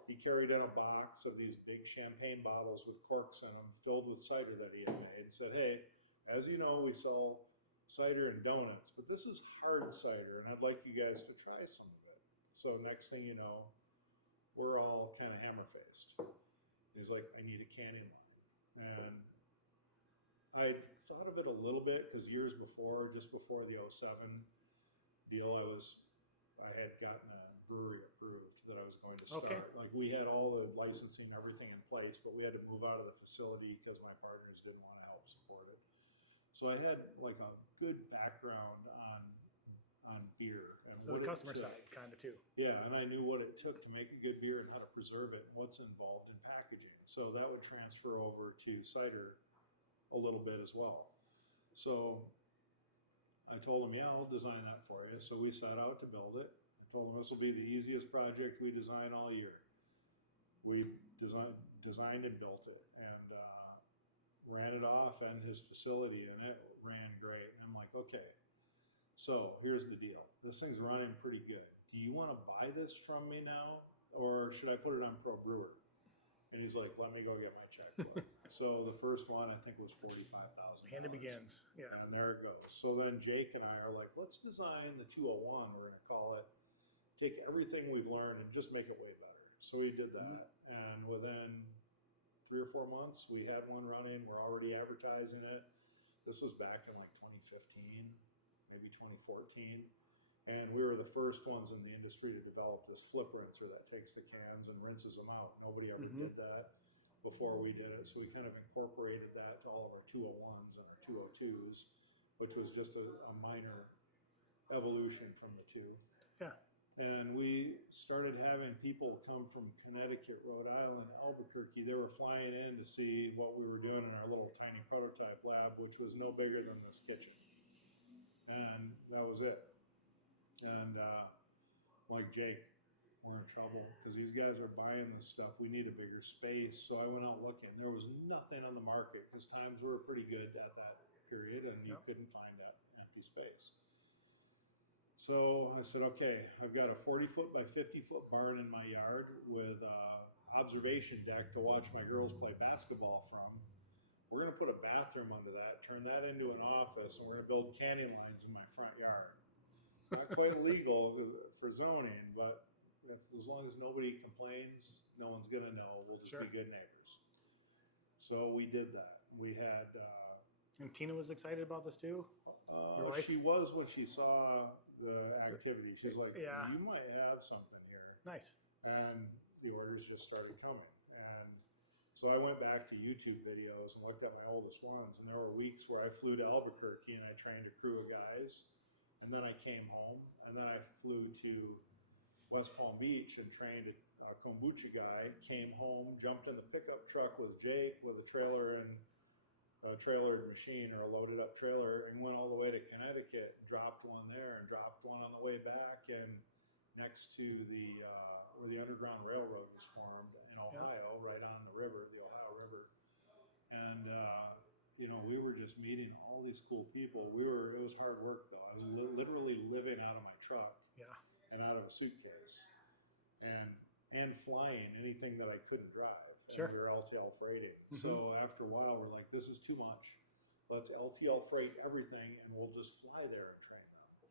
He carried in a box of these big champagne bottles with corks in them filled with cider that he had made and said, hey, as you know, we sell cider and donuts, but this is hard cider and I'd like you guys to try some of it. So next thing you know, we're all kind of hammer-faced. He's like, I need a canning line. And I thought of it a little bit because years before, just before the 07 deal, I had gotten a brewery approved that I was going to start. Okay. Like we had all the licensing, everything in place, but we had to move out of the facility because my partners didn't want to help support it. So I had like a good background on beer and So what the it customer took. side, kind of too. Yeah, and I knew what it took to make a good beer and how to preserve it and what's involved in packaging. So that would transfer over to cider a little bit as well. So I told him, yeah, I'll design that for you. So we set out to build it. I told him this will be the easiest project we design all year. We designed and built it and ran it off in his facility, and it ran great. And I'm like, okay, so here's the deal. This thing's running pretty good. Do you want to buy this from me now, or should I put it on Pro Brewer? And he's like, let me go get my checkbook. So the first one I think was $45,000. And it begins. Yeah. And there it goes. So then Jake and I are like, let's design the 201, we're going to call it. Take everything we've learned and just make it way better. So we did that. And within 3 or 4 months, we had one running. We're already advertising it. This was back in like 2015, maybe 2014. And we were the first ones in the industry to develop this flip rinser that takes the cans and rinses them out. Nobody ever did that before we did it. So we kind of incorporated that to all of our 201s and our 202s, which was just a minor evolution from the two. Yeah. And we started having people come from Connecticut, Rhode Island, Albuquerque. They were flying in to see what we were doing in our little tiny prototype lab, which was no bigger than this kitchen. And that was it. And like, Jake, we're in trouble because these guys are buying this stuff. We need a bigger space. So I went out looking. There was nothing on the market because times were pretty good at that period, and you couldn't find that empty space. So I said, okay, I've got a 40-foot by 50-foot barn in my yard with an observation deck to watch my girls play basketball from. We're going to put a bathroom under that, turn that into an office, and we're going to build canning lines in my front yard. It's not quite legal for zoning, but as long as nobody complains, no one's going to know. We'll just be good neighbors. So we did that. We had... And Tina was excited about this too? Your wife? She was when she saw the activity. She's like, Yeah. you might have something here. Nice. And the orders just started coming. And so I went back to YouTube videos and looked at my oldest ones. And there were weeks where I flew to Albuquerque and I trained a crew of guys. And then I came home. And then I flew to West Palm Beach and trained a kombucha guy. Came home, jumped in the pickup truck with Jake with a trailer and a trailered machine or a loaded up trailer, and went all the way to Connecticut, dropped one there and dropped one on the way back, and next to the where the Underground Railroad was formed in Ohio, right on the river, the Ohio River. And we were just meeting all these cool people. It was hard work though. I was literally living out of my truck and out of a suitcase and flying anything that I couldn't drive. Sure. Under LTL freighting. So after a while, we're like, this is too much. Let's LTL freight everything, and we'll just fly there and train them.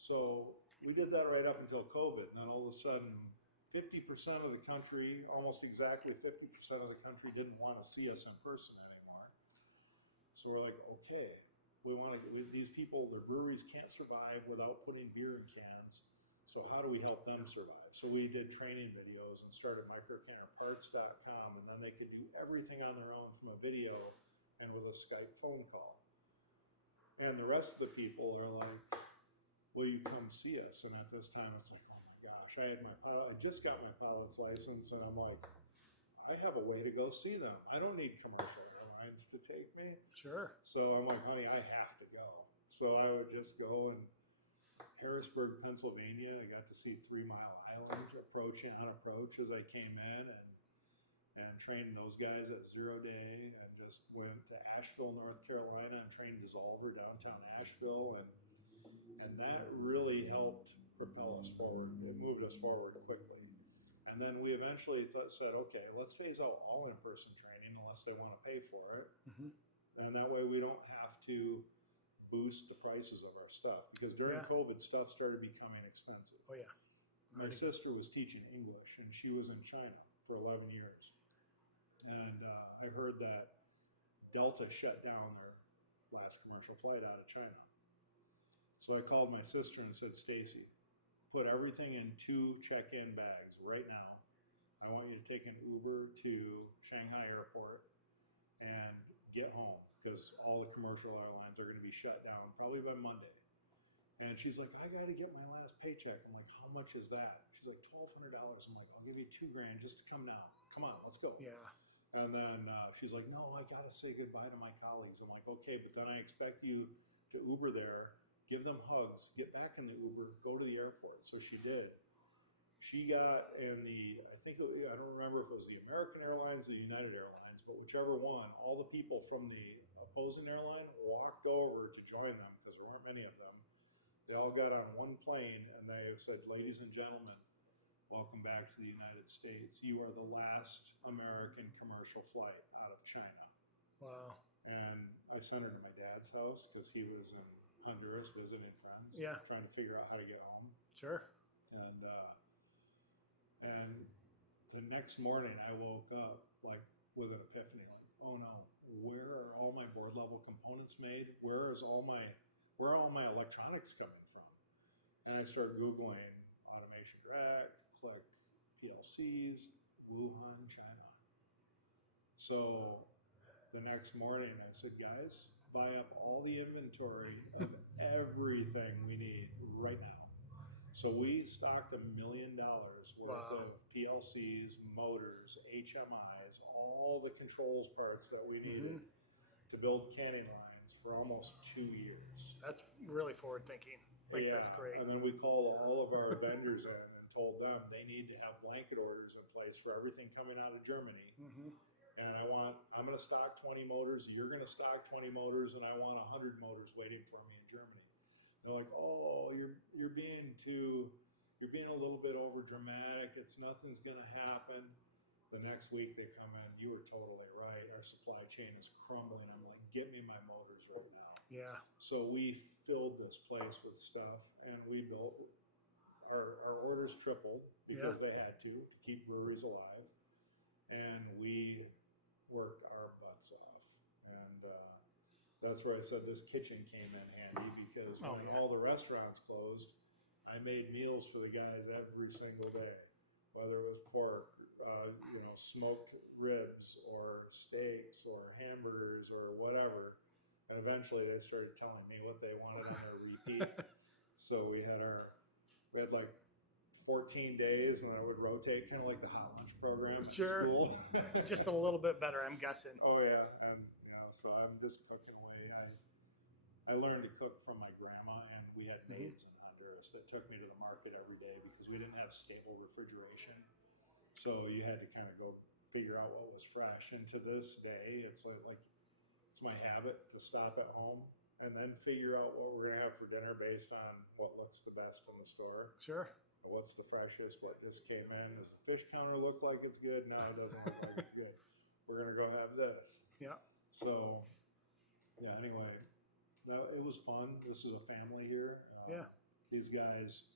So we did that right up until COVID. And then all of a sudden, 50% of the country, almost exactly 50% of the country, didn't want to see us in person anymore. So we're like, okay, these people, their breweries can't survive without putting beer in cans. So how do we help them survive? So we did training videos and started microcannerparts.com, and then they could do everything on their own from a video and with a Skype phone call. And the rest of the people are like, will you come see us? And at this time, it's like, oh my gosh, I just got my pilot's license, and I'm like, I have a way to go see them. I don't need commercial airlines to take me. Sure. So I'm like, honey, I have to go. So I would just go, and Harrisburg, Pennsylvania, I got to see 3 Mile Island on approach as I came in, and trained those guys at 0 day, and just went to Asheville, North Carolina, and trained Dissolver downtown Asheville, and that really helped propel us forward. It moved us forward quickly. And then we eventually said, okay, let's phase out all in-person training unless they want to pay for it. And that way we don't have to boost the prices of our stuff, because during COVID, stuff started becoming expensive. Oh yeah. My sister was teaching English, and she was in China for 11 years. And I heard that Delta shut down their last commercial flight out of China. So I called my sister and said, Stacy, put everything in 2 check-in bags right now. I want you to take an Uber to Shanghai Airport and get home because all the commercial airlines are going to be shut down probably by Monday. And she's like, I got to get my last paycheck. I'm like, how much is that? She's like, $1,200. I'm like, I'll give you $2,000 just to come now. Come on, let's go. Yeah. And then she's like, no, I got to say goodbye to my colleagues. I'm like, okay, but then I expect you to Uber there, give them hugs, get back in the Uber, go to the airport. So she did. She got in the, I don't remember if it was the American Airlines or the United Airlines, but whichever one, all the people from the opposing airline walked over to join them because there weren't many of them. They all got on one plane and they said, ladies and gentlemen, welcome back to the United States. You are the last American commercial flight out of China. Wow. And I sent her to my dad's house because he was in Honduras visiting friends. Yeah. Trying to figure out how to get home. Sure. And the next morning I woke up like with an epiphany, like, oh no, where are all my board level components made? Where are all my electronics coming from? And I started Googling automation rack, click PLCs, Wuhan, China. So the next morning I said, guys, buy up all the inventory of everything we need right now. So we stocked $1 million worth of PLCs, motors, HMIs, all the controls parts that we needed to build canning lines for almost 2 years. That's really forward thinking. That's great. And then we called all of our vendors in and told them they need to have blanket orders in place for everything coming out of Germany. And I'm going to stock 20 motors, you're going to stock 20 motors, and I want 100 motors waiting for me in Germany. They're like, oh, you're being a little bit over dramatic. Nothing's going to happen. The next week they come in, you were totally right. Our supply chain is crumbling. I'm like, get me my motors right now. Yeah. So we filled this place with stuff, and we built our orders tripled because they had to keep breweries alive, and we worked our butts off. And that's where I said this kitchen came in handy because when all the restaurants closed, I made meals for the guys every single day, whether it was pork, smoked ribs or steaks or hamburgers or whatever. And eventually they started telling me what they wanted on their repeat. So we had like 14 days, and I would rotate, kind of like the hot lunch program at school. Just a little bit better, I'm guessing. Oh yeah, and so I'm just cooking away. I learned to cook from my grandma, and we had maids in Honduras that took me to the market every day because we didn't have stable refrigeration. So you had to kind of go figure out what was fresh. And to this day, it's like it's my habit to stop at home and then figure out what we're gonna have for dinner based on what looks the best in the store. Sure. What's the freshest? What just came in? Does the fish counter look like it's good? No, it doesn't look like it's good. We're gonna go have this. Yeah. So, yeah. Anyway, no, it was fun. This is a family here. These guys,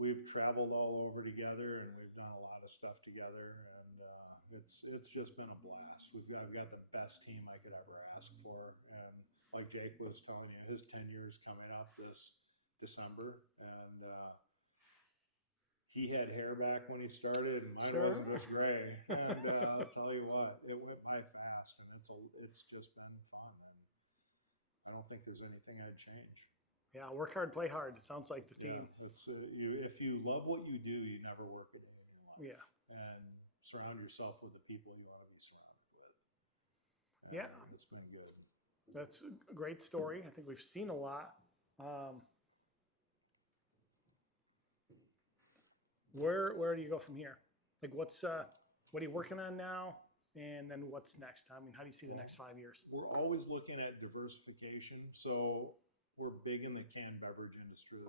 we've traveled all over together, and we've done a lot of stuff together, and it's just been a blast. I've got the best team I could ever ask for, and like Jake was telling you, his 10 years coming up this December, and he had hair back when he started, and mine wasn't just gray. And I'll tell you what, it went by fast, and it's just been fun. And I don't think there's anything I'd change. Yeah, work hard, play hard. It sounds like the team. Yeah, it's if you love what you do, you never work at anything you love. Yeah. And surround yourself with the people you want to be surrounded with. And it's been good. That's a great story. I think we've seen a lot. Where do you go from here? Like, what are you working on now? And then what's next? I mean, how do you see the next 5 years? We're always looking at diversification. So we're big in the canned beverage industry.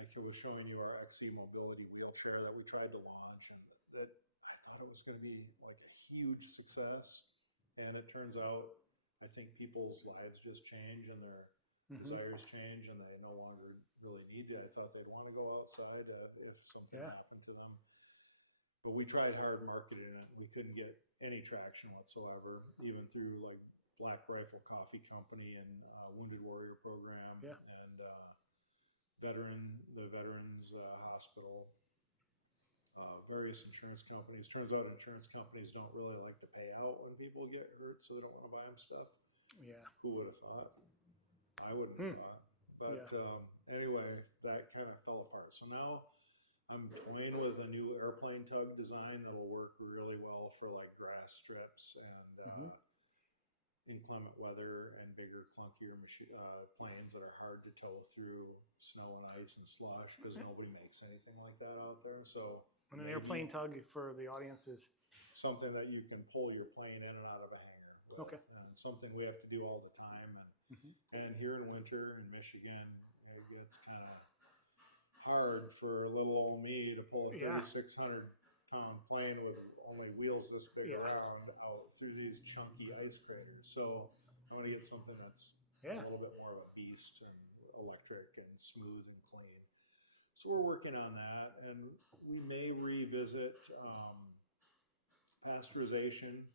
I was showing you our XC mobility wheelchair that we tried to launch, and that I thought it was going to be like a huge success. And it turns out, I think people's lives just change and their desires change, and they no longer really need to. I thought they'd want to go outside if something happened to them. But we tried hard marketing it. We couldn't get any traction whatsoever, even through like Black Rifle Coffee Company and Wounded Warrior program. Yeah. And the veterans hospital, various insurance companies. Turns out insurance companies don't really like to pay out when people get hurt, so they don't want to buy them stuff. Yeah. Who would have thought? I wouldn't have thought. But anyway, that kind of fell apart. So now I'm toying with a new airplane tug design that'll work really well for like grass strips and inclement weather and bigger, clunkier planes that are hard to tow through snow and ice and slush because nobody makes anything like that out there. So And an airplane tug for the audience is something that you can pull your plane in and out of a hangar with. Okay. And something we have to do all the time. And here in winter in Michigan, it gets kind of hard for little old me to pull a 3,600-pound plane with only wheels this big around out through these chunky ice craters. So I want to get something that's a little bit more of a beast and electric and smooth and clean. So we're working on that, and we may revisit pasteurization.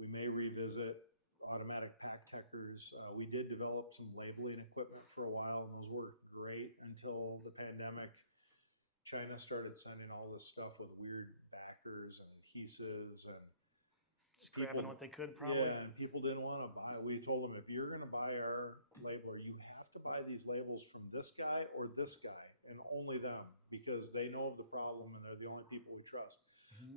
We may revisit automatic pack techers. We did develop some labeling equipment for a while, and those worked great until the pandemic. China started sending all this stuff with weird backers and adhesives and just grabbing what they could probably. Yeah, and people didn't want to buy. We told them, if you're going to buy our labeler, you have to buy these labels from this guy or this guy, and only them, because they know of the problem and they're the only people we trust.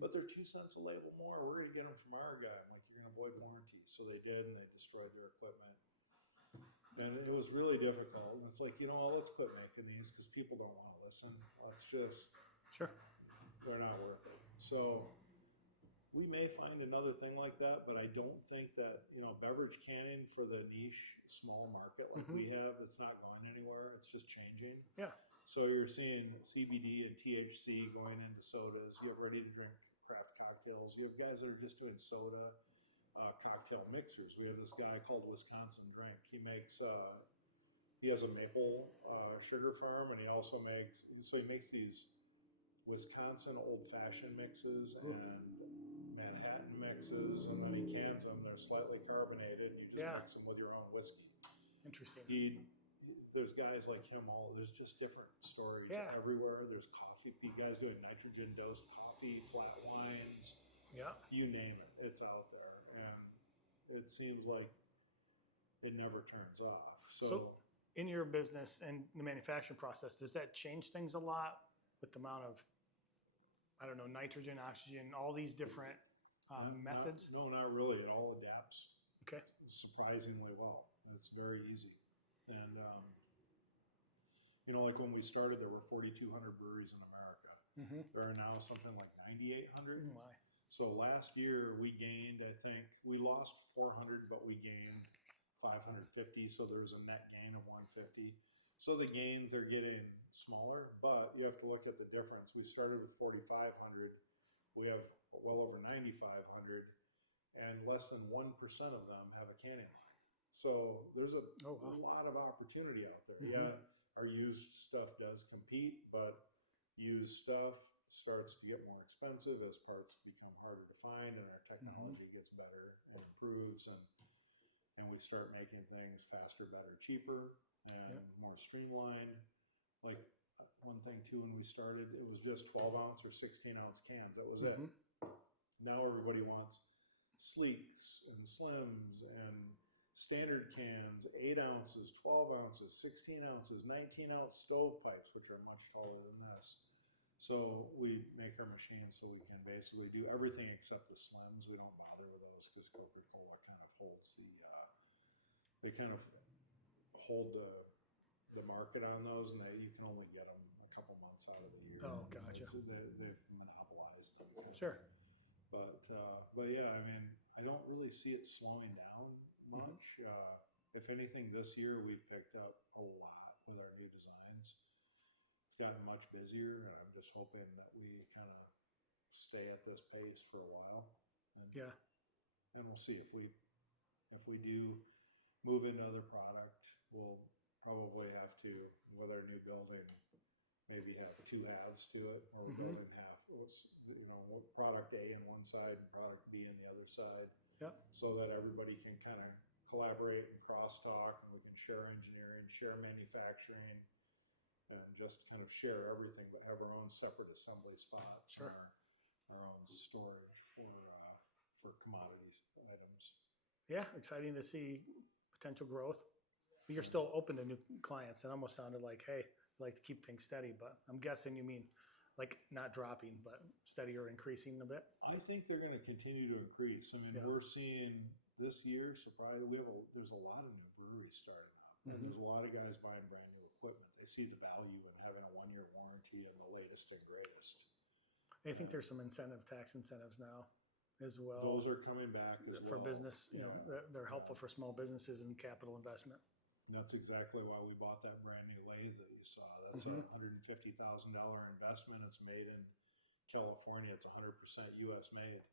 But they're 2 cents a label more. We're going to get them from our guy. I'm like, you're going to avoid warranty. So they did, and they destroyed their equipment. And it was really difficult. And it's like, let's quit making these because people don't want to listen. Let's just, they're not worth it. So we may find another thing like that, but I don't think that, beverage canning for the niche small market like we have, it's not going anywhere. It's just changing. Yeah. So you're seeing CBD and THC going into sodas. You have ready-to-drink craft cocktails. You have guys that are just doing soda cocktail mixers. We have this guy called Wisconsin Drink. He makes he has a maple sugar farm, and he also makes these Wisconsin old-fashioned mixes and Manhattan mixes, and then he cans them. They're slightly carbonated, and you just mix them with your own whiskey. Interesting. There's guys like him there's just different stories everywhere. There's coffee, guys doing nitrogen dosed coffee, flat wines. Yeah. You name it, it's out there. And it seems like it never turns off. So in your business and the manufacturing process, does that change things a lot with the amount of, nitrogen, oxygen, all these different methods? No, not really. It all adapts surprisingly well. It's very easy. And, like when we started, there were 4,200 breweries in America. There are now something like 9,800. Oh my. So last year we gained, I think, we lost 400, but we gained 550. So there was a net gain of 150. So the gains are getting smaller, but you have to look at the difference. We started with 4,500. We have well over 9,500, and less than 1% of them have a canning line. So there's a lot of opportunity out there. Yeah, our used stuff does compete, but used stuff starts to get more expensive as parts become harder to find, and our technology gets better and improves, and we start making things faster, better, cheaper, and more streamlined. Like one thing too, when we started, it was just 12-ounce or 16-ounce cans. That was it. Now everybody wants sleeks and slims and standard cans, 8 ounces, 12 ounces, 16 ounces, 19-ounce stovepipes, which are much taller than this. So we make our machines so we can basically do everything except the slims. We don't bother with those because Coca-Cola kind of holds they kind of hold the market on those, and you can only get them a couple months out of the year. Oh, gotcha. They've monopolized them. Sure. But yeah, I mean, I don't really see it slowing down much. If anything, this year we've picked up a lot with our new designs. It's gotten much busier, and I'm just hoping that we kind of stay at this pace for a while. And we'll see if we do move into other product, we'll probably have to, with our new building, maybe have two halves to it, or we're building half. Product A on one side and product B on the other side. So that everybody can kind of collaborate and crosstalk, and we can share engineering, share manufacturing, and just kind of share everything, but have our own separate assembly spots. Sure. And our own storage for commodities items. Yeah, exciting to see potential growth. But you're still open to new clients. It almost sounded like, hey, I like to keep things steady, but I'm guessing you mean like not dropping, but steady or increasing a bit. I think they're going to continue to increase. I mean, Yeah. we're seeing this year, surprisingly, there's a lot of new breweries starting up. And Mhm. there's a lot of guys buying brand new equipment. They see the value in having a 1-year warranty and the latest and greatest. I think there's some tax incentives now as well. Those are coming back as for well. business, Yeah. they're helpful for small businesses and capital investment. And that's exactly why we bought that brand new lathe that you saw. That's a $150,000 investment. It's made in California. It's 100% U.S. made,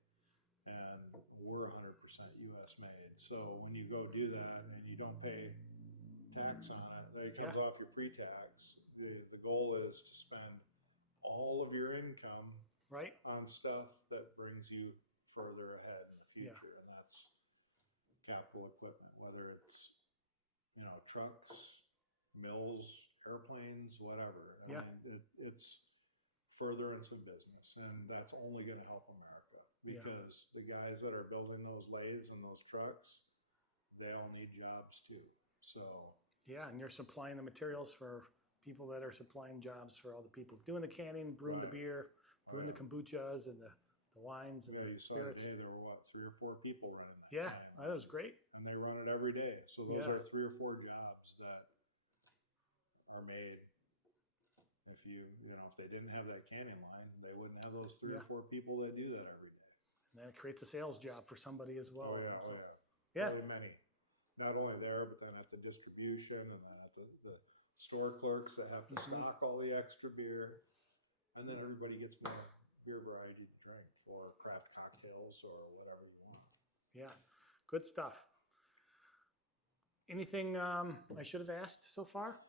and we're 100% U.S. made. So when you go do that and you don't pay tax on it, it comes off your pre-tax. The goal is to spend all of your income Right? on stuff that brings you further ahead in the Yeah. future, and that's capital equipment, whether it's trucks, mills, airplanes, whatever. Yeah. I mean, it's furtherance of business, and that's only going to help America because the guys that are building those lathes and those trucks, they all need jobs too. So Yeah, and you're supplying the materials for people that are supplying jobs for all the people doing the canning, brewing the Right. beer, brewing the kombuchas and the wines and yeah, the you saw spirits. today there were 3 or 4 people running that. Yeah, thing. that was great. And they run it every day. So those Yeah. are 3 or 4 jobs that are made. If if they didn't have that canning line, they wouldn't have those 3 or 4 people that do that every day. And then it creates a sales job for somebody as well. Oh yeah, So, oh yeah. yeah. Very many. Not only there, but then at the distribution and then at the store clerks that have to stock all the extra beer. And then everybody gets more beer variety to drink or craft cocktails or whatever you want. Yeah, good stuff. Anything I should have asked so far?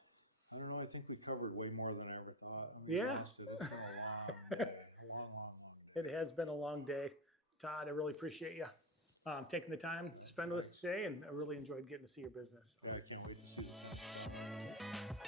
I don't know. I think we covered way more than I ever thought. I'm Yeah. exhausted. It's been a long day. Long day. It has been a long day. Todd, I really appreciate you taking the time to spend with us today, and I really enjoyed getting to see your business. Yeah, I can't wait to see you.